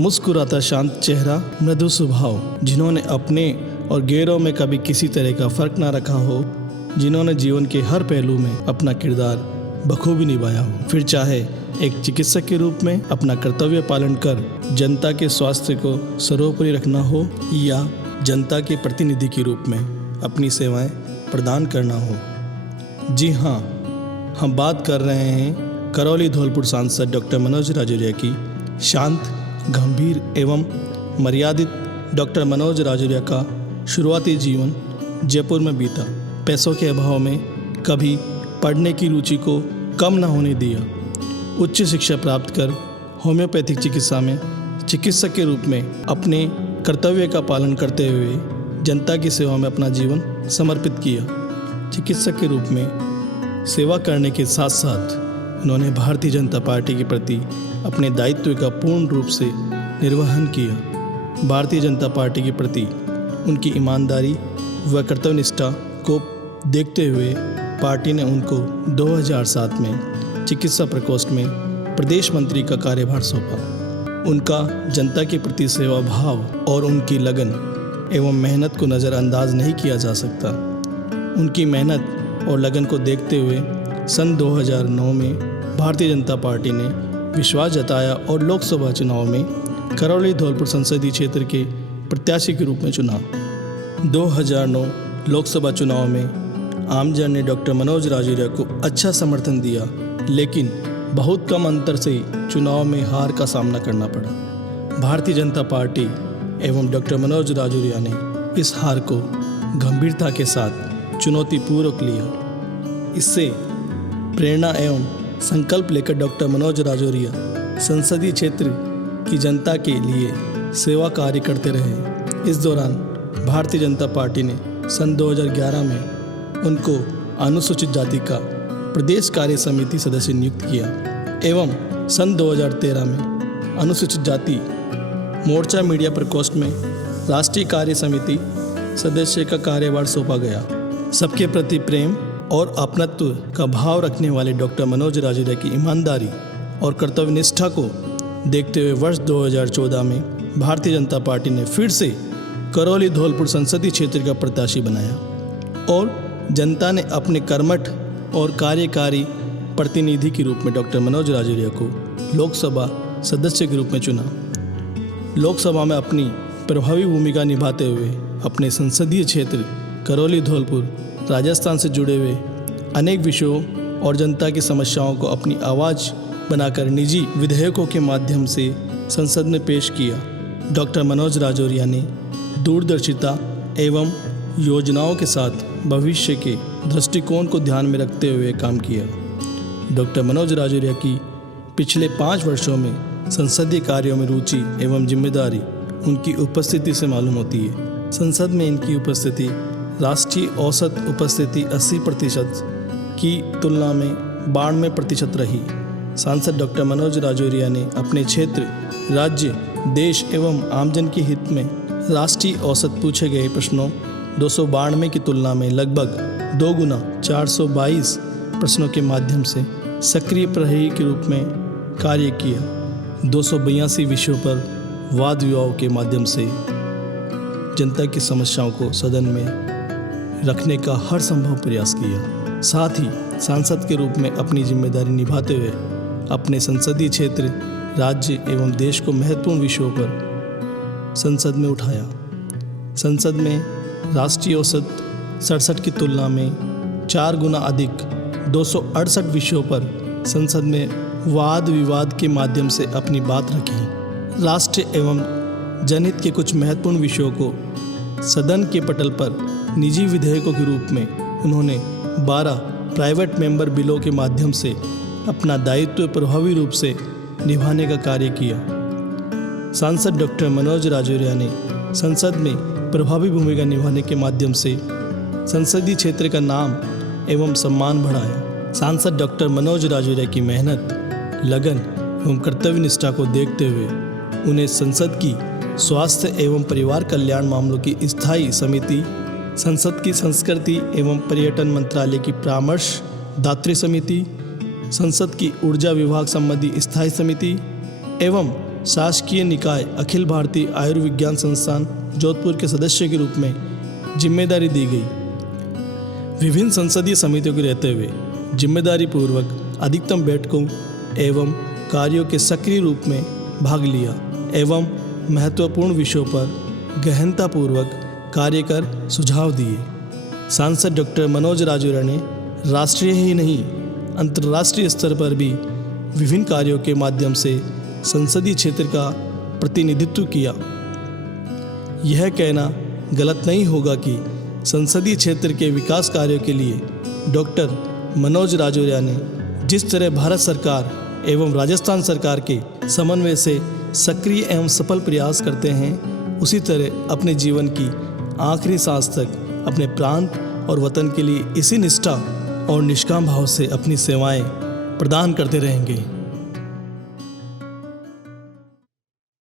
मुस्कुराता शांत चेहरा, मृदु स्वभाव, जिन्होंने अपने और गैरों में कभी किसी तरह का फर्क ना रखा हो, जिन्होंने जीवन के हर पहलू में अपना किरदार बखूबी निभाया हो। फिर चाहे एक चिकित्सक के रूप में अपना कर्तव्य पालन कर जनता के स्वास्थ्य को सर्वोपरि रखना हो, या जनता के प्रतिनिधि के रूप में अपनी सेवाएं प्रदान करना हो। जी हाँ, हम बात कर रहे हैं करौली धौलपुर सांसद डॉक्टर मनोज राजौरिया की। शांत, गंभीर एवं मर्यादित डॉक्टर मनोज राजौरिया का शुरुआती जीवन जयपुर में बीता। पैसों के अभाव में कभी पढ़ने की रुचि को कम न होने दिया। उच्च शिक्षा प्राप्त कर होम्योपैथिक चिकित्सा में चिकित्सक के रूप में अपने कर्तव्य का पालन करते हुए जनता की सेवा में अपना जीवन समर्पित किया। चिकित्सक के रूप में सेवा करने के साथ साथ उन्होंने भारतीय जनता पार्टी के प्रति अपने दायित्व का पूर्ण रूप से निर्वहन किया। भारतीय जनता पार्टी के प्रति उनकी ईमानदारी व कर्तव्यनिष्ठा को देखते हुए पार्टी ने उनको 2007 में चिकित्सा प्रकोष्ठ में प्रदेश मंत्री का कार्यभार सौंपा। उनका जनता के प्रति सेवा भाव और उनकी लगन एवं मेहनत को नज़रअंदाज नहीं किया जा सकता। उनकी मेहनत और लगन को देखते हुए सन 2009 में भारतीय जनता पार्टी ने विश्वास जताया और लोकसभा चुनाव में करौली धौलपुर संसदीय क्षेत्र के प्रत्याशी के रूप में चुना। 2009 लोकसभा चुनाव में आमजन ने डॉक्टर मनोज राजौरिया को अच्छा समर्थन दिया, लेकिन बहुत कम अंतर से चुनाव में हार का सामना करना पड़ा। भारतीय जनता पार्टी एवं डॉक्टर मनोज राजौरिया ने इस हार को गंभीरता के साथ चुनौतीपूर्वक लिया। इससे प्रेरणा एवं संकल्प लेकर डॉक्टर मनोज राजौरिया संसदीय क्षेत्र की जनता के लिए सेवा कार्य करते रहे। इस दौरान भारतीय जनता पार्टी ने सन 2011 में उनको अनुसूचित जाति का प्रदेश कार्य समिति सदस्य नियुक्त किया एवं सन 2013 में अनुसूचित जाति मोर्चा मीडिया प्रकोष्ठ में राष्ट्रीय कार्य समिति सदस्य का कार्यभार सौंपा गया। सबके प्रति प्रेम और अपनत्व का भाव रखने वाले डॉक्टर मनोज राजौरिया की ईमानदारी और कर्तव्यनिष्ठा को देखते हुए वर्ष 2014 में भारतीय जनता पार्टी ने फिर से करौली धौलपुर संसदीय क्षेत्र का प्रत्याशी बनाया और जनता ने अपने कर्मठ और कार्यकारी प्रतिनिधि के रूप में डॉक्टर मनोज राजौरिया को लोकसभा सदस्य के रूप में चुना। लोकसभा में अपनी प्रभावी भूमिका निभाते हुए अपने संसदीय क्षेत्र करौली धौलपुर राजस्थान से जुड़े हुए अनेक विषयों और जनता की समस्याओं को अपनी आवाज़ बनाकर निजी विधेयकों के माध्यम से संसद में पेश किया। डॉक्टर मनोज राजौरिया ने दूरदर्शिता एवं योजनाओं के साथ भविष्य के दृष्टिकोण को ध्यान में रखते हुए काम किया। डॉक्टर मनोज राजौरिया की पिछले 5 वर्षों में संसदीय कार्यों में रुचि एवं जिम्मेदारी उनकी उपस्थिति से मालूम होती है। संसद में इनकी उपस्थिति राष्ट्रीय औसत उपस्थिति 80% की तुलना में 92% रही। सांसद डॉक्टर मनोज राजौरिया ने अपने क्षेत्र, राज्य, देश एवं आमजन के हित में राष्ट्रीय औसत पूछे गए प्रश्नों 292 की तुलना में लगभग 2 गुना 422 प्रश्नों के माध्यम से सक्रिय प्रहरी के रूप में कार्य किया। 282 विषयों पर वाद विवाद के माध्यम से जनता की समस्याओं को सदन में रखने का हर संभव प्रयास किया। साथ ही सांसद के रूप में अपनी जिम्मेदारी निभाते हुए अपने संसदीय क्षेत्र, राज्य एवं देश को महत्वपूर्ण विषयों पर संसद में उठाया। संसद में राष्ट्रीय औसत 67 की तुलना में 4 गुना अधिक 268 विषयों पर संसद में वाद विवाद के माध्यम से अपनी बात रखी। राष्ट्र एवं जनहित के कुछ महत्वपूर्ण विषयों को सदन के पटल पर निजी विधेयकों के रूप में उन्होंने 12 प्राइवेट मेंबर बिलों के माध्यम से अपना दायित्व प्रभावी रूप से निभाने का कार्य किया। सांसद डॉक्टर मनोज राजौरिया ने संसद में प्रभावी भूमिका निभाने के माध्यम से संसदीय क्षेत्र का नाम एवं सम्मान बढ़ाया। सांसद डॉक्टर मनोज राजौरिया की मेहनत, लगन एवं कर्तव्यनिष्ठा को देखते हुए उन्हें संसद की स्वास्थ्य एवं परिवार कल्याण मामलों की स्थायी समिति, संसद की संस्कृति एवं पर्यटन मंत्रालय की परामर्शदात्री समिति, संसद की ऊर्जा विभाग संबंधी स्थायी समिति एवं शासकीय निकाय अखिल भारतीय आयुर्विज्ञान संस्थान जोधपुर के सदस्य के रूप में जिम्मेदारी दी गई। विभिन्न संसदीय समितियों के रहते हुए जिम्मेदारी पूर्वक अधिकतम बैठकों एवं कार्यों के सक्रिय रूप में भाग लिया एवं महत्वपूर्ण विषयों पर गहनतापूर्वक कार्य कर सुझाव दिए। सांसद डॉक्टर मनोज राजौरा ने राष्ट्रीय ही नहीं अंतर्राष्ट्रीय स्तर पर भी विभिन्न कार्यों के माध्यम से संसदीय क्षेत्र का प्रतिनिधित्व किया। यह कहना गलत नहीं होगा कि संसदीय क्षेत्र के विकास कार्यों के लिए डॉक्टर मनोज राजौरा ने जिस तरह भारत सरकार एवं राजस्थान सरकार के समन्वय से सक्रिय एवं सफल प्रयास करते हैं, उसी तरह अपने जीवन की आखिरी सांस तक अपने प्रांत और वतन के लिए इसी निष्ठा और निष्काम भाव से अपनी सेवाएं प्रदान करते रहेंगे।